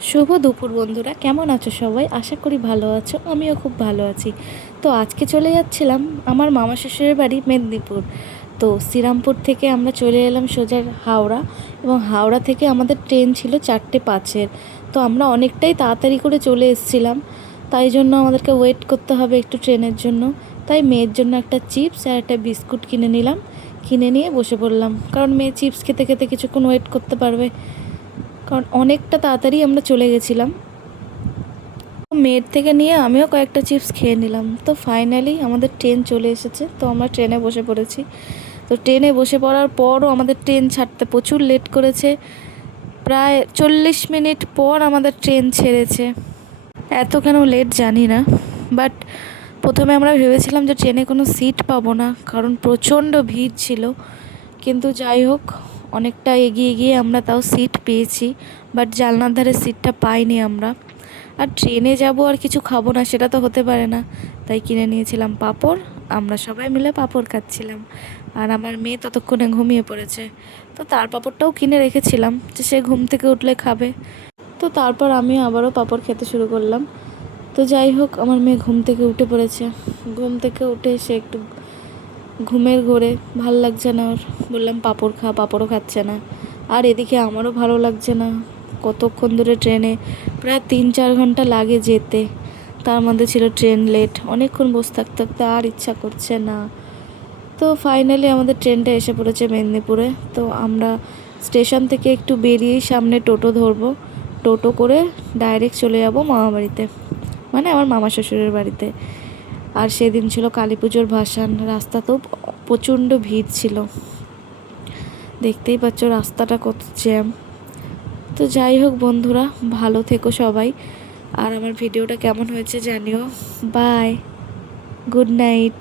শুভ দুপুর বন্ধুরা, কেমন আছো সবাই? আশা করি ভালো আছো। আমিও খুব ভালো আছি। তো আজকে চলে যাচ্ছিলাম আমার মামা শ্বশুরের বাড়ি মেদিনীপুর। তো শ্রীরামপুর থেকে আমরা চলে এলাম সোজা হাওড়া, এবং হাওড়া থেকে আমাদের ট্রেন ছিল 4:05-এর। তো আমরা অনেকটাই তাড়াতাড়ি করে চলে এসেছিলাম, তাই জন্য আমাদেরকে ওয়েট করতে হবে একটু ট্রেনের জন্য। তাই মেয়ের জন্য একটা চিপস আর একটা বিস্কুট কিনে নিলাম, কিনে নিয়ে বসে পড়লাম, কারণ মেয়ে চিপস খেতে খেতে কিছুক্ষণ ওয়েট করতে পারবে, কারণ অনেকটা তাড়াতাড়ি আমরা চলে গেছিলাম। মেয়ের থেকে নিয়ে আমিও কয়েকটা চিপস খেয়ে নিলাম। তো ফাইনালি আমাদের ট্রেন চলে এসেছে, তো আমরা ট্রেনে বসে পড়েছি। তো ট্রেনে বসে পড়ার পরও আমাদের ট্রেন ছাড়তে প্রচুর লেট করেছে। প্রায় 40 মিনিট পর আমাদের ট্রেন ছেড়েছে। এত কেন লেট জানি না, বাট প্রথমে আমরা ভেবেছিলাম যে ট্রেনে কোনো সিট পাবো না, কারণ প্রচণ্ড ভিড় ছিল। কিন্তু যাই হোক, অনেকটা এগিয়ে গিয়ে আমরা তাও সিট পেয়েছি, বাট জানলার ধারে সিটটা পাইনি আমরা। আর ট্রেনে যাব আর কিছু খাবো না, সেটা তো হতে পারে না। তাই কিনে নিয়েছিলাম পাঁপড়। আমরা সবাই মিলে পাঁপড় খাচ্ছিলাম, আর আমার মেয়ে ততক্ষণে ঘুমিয়ে পড়েছে। তো তার পাঁপড়টাও কিনে রেখেছিলাম যে সে ঘুম থেকে উঠলে খাবে। তো তারপর আমি আবারও পাঁপড় খেতে শুরু করলাম। তো যাই হোক, আমার মেয়ে ঘুম থেকে উঠে পড়েছে। ঘুম থেকে উঠে সে একটু ঘুমের ঘোরে, ভাল লাগছে না ওর। বললাম পাঁপড় খা, পাঁপড়ও খাচ্ছে না। আর এদিকে আমারও ভালো লাগছে না, কতক্ষণ ধরে ট্রেনে, প্রায় 3-4 ঘন্টা লাগে যেতে। তার মধ্যে ছিল ট্রেন লেট, অনেকক্ষণ বসে থাকতে থাকতে আর ইচ্ছা করছে না। তো ফাইনালি আমাদের ট্রেনটা এসে পড়েছে মেদিনীপুরে। তো আমরা স্টেশন থেকে একটু বেরিয়েই সামনে টোটো ধরবো। টোটো করে ডাইরেক্ট চলে যাব মামাবাড়িতে, মানে আমার মামা শ্বশুরের বাড়িতে। আর সেদিন ছিল কালী পুজোর ভাসান। রাস্তাতেও প্রচণ্ড ভিড় ছিল, দেখতেই পাচ্ছ রাস্তাটা কত জ্যাম। তো যাই হোক বন্ধুরা, ভালো থেকো সবাই, আর আমার ভিডিওটা কেমন হয়েছে জানিও। Bye, good night.